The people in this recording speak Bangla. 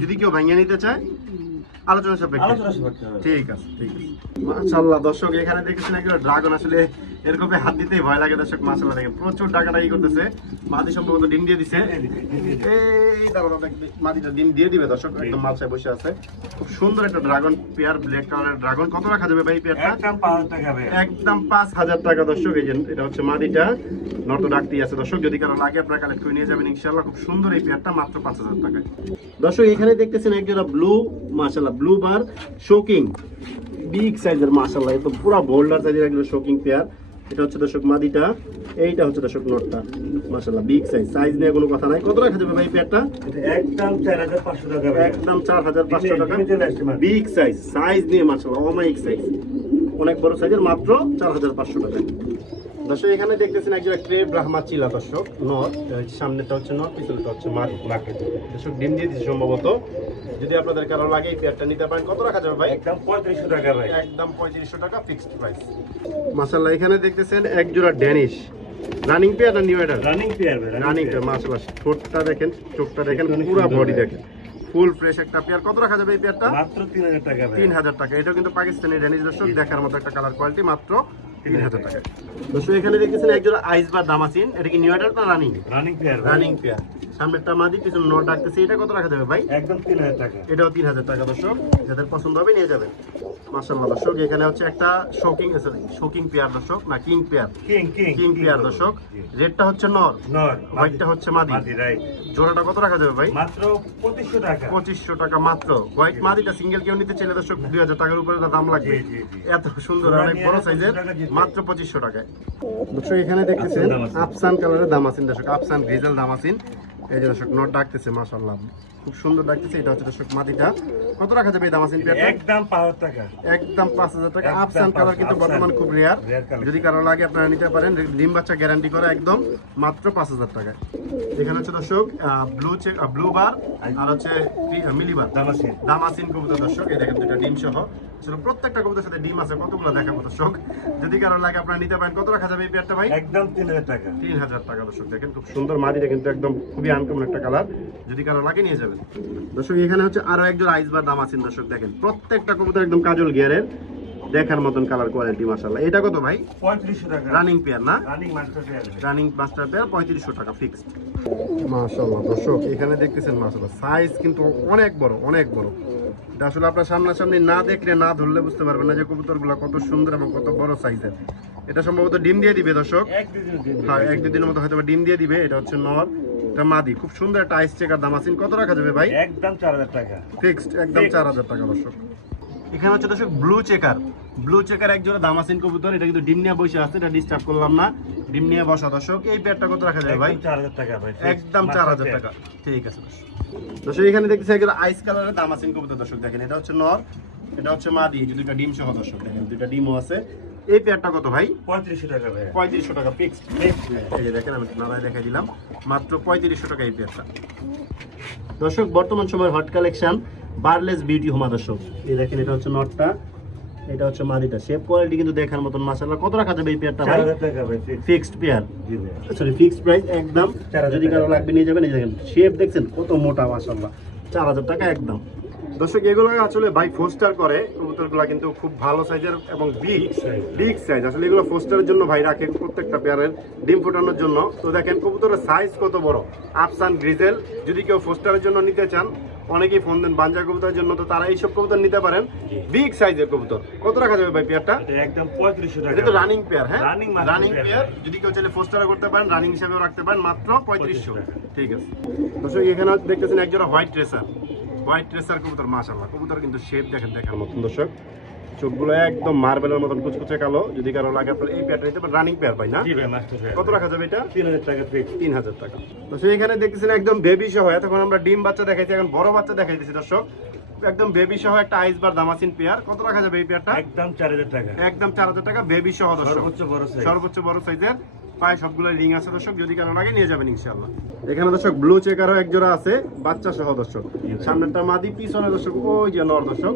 যদি কেউ ভাঙিয়ে নিতে চায় আলোচনা সাপেক্ষে ঠিক আছে ঠিক আছে। মাশাআল্লাহ দর্শক এখানে দেখেছেন একটা ড্রাগন, আসলে এরকম হাত দিতেই ভয় লাগে দর্শক। মাশাআল্লাহ দেখেন প্রচুর টাকাটাই করতেছে। মাদি সম্ভবত ডিম দিয়ে দিছে, এই দাঁড়া মাদিটা ডিম দিয়ে দিবে দর্শক। একদম মালসায় বসে আছে। খুব সুন্দর একটা ড্রাগন পেয়ার, ব্ল্যাক কালারের ড্রাগন। কত রাখা যাবে ভাই পেয়ারটা? একদম 5000 টাকা দর্শক। এই যে এটা হচ্ছে মাদিটা, নর্ত ডাকতেই আছে দর্শক। যদি কারো লাগে আপনারা কালেক্ট করে নিয়ে যাবেন ইনশাআল্লাহ। খুব সুন্দর এই পেয়ারটা, মাত্র 5000 টাকায় দর্শক। এখানে দেখতেছেন একজোড়া ব্লু, মাশাআল্লাহ ব্লু বার শোকিং বিগ সাইজের। মাশাআল্লাহ এটা পুরো বোল্ডার সাইজের একজোড়া শোকিং পেয়ার। এটা হচ্ছে দর্শক মাদিটা, এইটা হচ্ছে দর্শক নটটা। মাশাআল্লাহ বিগ সাইজ, সাইজ নিয়ে কোনো কথা নাই। কত রাখা যাবে ভাই পেয়ারটা? একদম 4500 টাকা। একদম 4500 টাকা বিগ সাইজ, সাইজ নিয়ে মাশাআল্লাহ অমাইক সাইজ, অনেক বড় সাইজের, মাত্র 4500 টাকা দর্শক। এখানে দেখতেছেন একজন ক্রেপ ব্রাহ্মা চিলা দর্শক, নর। সামনেটা হচ্ছে নর, পিছনেটা হচ্ছে মাদি দর্শক। ডিম দিয়ে দিচ্ছে সম্ভবত। যদি আপনাদের কারো লাগে এই পেয়ারটা নিতে পারেন। কত রাখা যাবে ভাই? একদম 3500 টাকা ভাই। একদম 3500 টাকা ফিক্সড প্রাইস। মাশাআল্লাহ এখানে দেখতেছেন এক জোড়া ড্যানিশ রানিং পেয়ার না নিউ এডার? রানিং পেয়ার ভাই, রানিং পেয়ার। মাশাআল্লাহ ঠোঁটটা দেখেন, চোখটা দেখেন, পুরো বডি দেখেন, ফুল ফ্রেশ একটা পেয়ার। কত রাখা যাবে এই পেয়ারটা? মাত্র 3000 টাকা ভাই। 3000 টাকা। এটা কিন্তু পাকিস্তানি ড্যানিশ দর্শক, দেখার মতো একটা কালার কোয়ালিটি, মাত্র 3000 টাকা দর্শক। এখানে দেখতেছেন একজোড়া আইস বার দামাসিন। এটা কি নিউ এডার না running? Running pair. Running pair. সামনেরটা মাদি, পিছনে নট ডাকতেছে। এটা কত রাখা যাবে ভাই? একদম 3000 টাকা। এটাও 3000 টাকা দর্শক। যাদের পছন্দ হবে নিয়ে যাবেন। মাশাআল্লাহ দর্শক এখানে হচ্ছে একটা শোকিং পেয়ার দর্শক, না কিং পেয়ার, কিং পেয়ার দর্শক। রেডটা হচ্ছে নর, হোয়াইটটা হচ্ছে মাদি। রাইট। জোড়াটা কত রাখা যাবে ভাই? মাত্র 2500 টাকা। 2500 টাকা মাত্র। হোয়াইট মাদিটা সিঙ্গেল কেউ নিতে চাইলে দর্শক 2000 টাকার উপরে দাম লাগবে। এত সুন্দর অনেক বড় সাইজের, মাত্র 2500 টাকায় দর্শক। এখানে দেখতেছেন আফসান কালারের দামাসিন দর্শক, আফসান গ্রিজেল দামাসিন। এই যে দর্শক নট ডাকতেছে, মাশাআল্লাহ খুব সুন্দর ডাকতেছে। এটা হচ্ছে দর্শক মাদিটা। কত রাখা যাবে এই দামাসিন পেয়ারটা? একদম 5000 টাকা। একদম 5000 টাকা। আফসান কালার কিন্তু বর্তমান খুব রেয়ার। যদি কারো লাগে আপনারা নিতে পারেন। ডিম বাচ্চা গ্যারান্টি করে একদম, মাত্র 5000 টাকায়। এখানে হচ্ছে দর্শক ব্লু বার আর হচ্ছে মিলিবার দামাসিন কবুতর দর্শক। এই দেখেন দুটো ডিম সহ। আসলে প্রত্যেকটা কবুতরের সাথে ডিম আছে। কতগুলো দেখাবো দর্শক। যদি কারো লাগে আপনারা নিতে পারেন। কত রাখা যাবে এই পেয়ারটা ভাই? একদম 3000 টাকা। 3000 টাকা দর্শক। দেখেন খুব সুন্দর মাদিটা, কিন্তু একদম খুবই আনকমন একটা কালার। যদি কারো লাগে নিয়ে যাবেন দর্শক। এখানে হচ্ছে আরো একজন আইসবার দামাসিন দর্শক। দেখেন প্রত্যেকটা কবুতর একদম কাজল গিয়ারের, দেখার মতন কালার কোয়ালিটি। মাশাআল্লাহ এটা কত ভাই? 3500 টাকা। রানিং পেয়ার না? Running master pair. Running master pair 3500 টাকা ফিক্সড। মাশাআল্লাহ দর্শক এখানে দেখতেছেন মাশাআল্লাহ সাইজ কিন্তু অনেক বড়, অনেক বড়। এটা আসলে আপনার সামনাসামনি না দেখলে, না ধরলে বুঝতে পারবেন না যে কবুতরগুলো কত সুন্দর এবং কত বড় সাইজের। এটা সম্ভবত ডিম দিয়ে দিবে দর্শক। হ্যাঁ, 1-2 দিনের মতো হয়তো ডিম দিয়ে দিবে। এটা হচ্ছে নর, এটা মাদি। খুব সুন্দর একটা আইস চেকার দামাসিন। কত রাখা যাবে ভাই? একদম 4000 টাকা ফিক্সড, একদম 4000 টাকা দর্শক। এখানে হচ্ছে দর্শক ব্লু চেকার এক জোড়া দামাসিন কবুতর। এটা কিন্তু ডিম নিয়ে বসে আছে, এটা ডিস্টার্ব করলাম না। ডিম নিয়ে বসা দর্শক। এই পেয়ারটা কত রাখা যাবে ভাই? 4000 টাকা ভাই। একদম 4000 টাকা। ঠিক আছে দর্শক। এখানে দেখতেছি একটা আইস কালারের দামাসিন কবুতর দর্শক। দেখেন এটা হচ্ছে নর, এটা হচ্ছে মাদি। দুইটা ডিম সহ দর্শক। দেখেন দুইটা ডিমও আছে। এই পেয়ারটা কত ভাই? 3500 টাকা ভাই। 3500 টাকা ফিক্সড। এই যে দেখেন আমি নাড়ায় দেখাই দিলাম, মাত্র 3500 টাকা এই পেয়ারটা দর্শক। বর্তমান সময়ের হট কালেকশন বারলেস বিউটি হোমা দর্শক। এই দেখেন এটা হচ্ছে নটটা, এটা হচ্ছে মাদিটা। শেপ কোয়ালিটি কিন্তু দেখার মতন মাশাআল্লাহ। কত রাখা যাবে এই পেয়ারটা ভাই? 4000 টাকা ভাই fixed pair. Sorry fixed price একদম। যদি কারো লাগবে নিয়ে যাবেন। এই দেখেন শেপ দেখছেন কত মোটা মাশাআল্লাহ। 4000 টাকা একদম দর্শক। এগুলো আসলে ভাই ফোস্টার করে কবুতরগুলো, কিন্তু খুব ভালো সাইজের এবং বিগ সাইজ। আসলে এগুলো ফোস্টারের জন্য ভাই রাখে, প্রত্যেকটা পেয়ারের ডিম ফোটানোর জন্য। তো দেখেন কবুতরের সাইজ কত বড়। আফসান গ্রিজেল যদি কেউ ফোস্টারের জন্য নিতে চান, অনেকেই ফোন দেন বাঞ্জা কবুতরের জন্য, তো তারা এইসব কবুতর নিতে পারেন। বিগ সাইজের কবুতর। কত রাখা যাবে ভাই পেয়ারটা? একদম 3500 টাকা। এটা তো রানিং পেয়ার। হ্যাঁ রানিং পেয়ার। যদি কেউ চাইলে ফোস্টারে করতে পারেন, রানিং হিসেবেও রাখতে পারেন, মাত্র 3500। ঠিক আছে দর্শক। এখানে দেখতেছেন একজোড়া হোয়াইট ট্রেসার কবুতর। মাশাআল্লাহ কবুতর কিন্তু শেপ দেখেন দেখার মতন দর্শক। চোখগুলো একদম মার্বেলের মতন কুচকুচে কালো। যদি কারো লাগে আপনার এই পেয়ারটা নিতে পারেন। রানিং পেয়ার ভাই না? জি ভাই মাস্টার পেয়ার। কত রাখা যাবে এটা? 3000 টাকা ফিক্স। 3000 টাকা দর্শক। এখানে দেখতেছেন একদম বেবি সহ। এতক্ষণ আমরা ডিম বাচ্চা দেখাইছি, এখন বড় বাচ্চা দেখাইতেছি দর্শক। একদম বেবি সহ একটা আইসবার দামাসিন পেয়ার। কত রাখা যাবে এই পেয়ারটা? একদম 4000 টাকা। একদম 4000 টাকা বেবি সহ দর্শক। সর্বোচ্চ বড় সাইজের, পায়ে সবগুলো রিং আছে দর্শক। যদি কারো লাগে নিয়ে যাবেন ইনশাআল্লাহ। এখানে দর্শক ব্লু চেকারও এক জোড়া আছে, বাচ্চা সহ দর্শক। সামনেরটা মাদি, পিছনে দর্শক ওই যে নর দর্শক।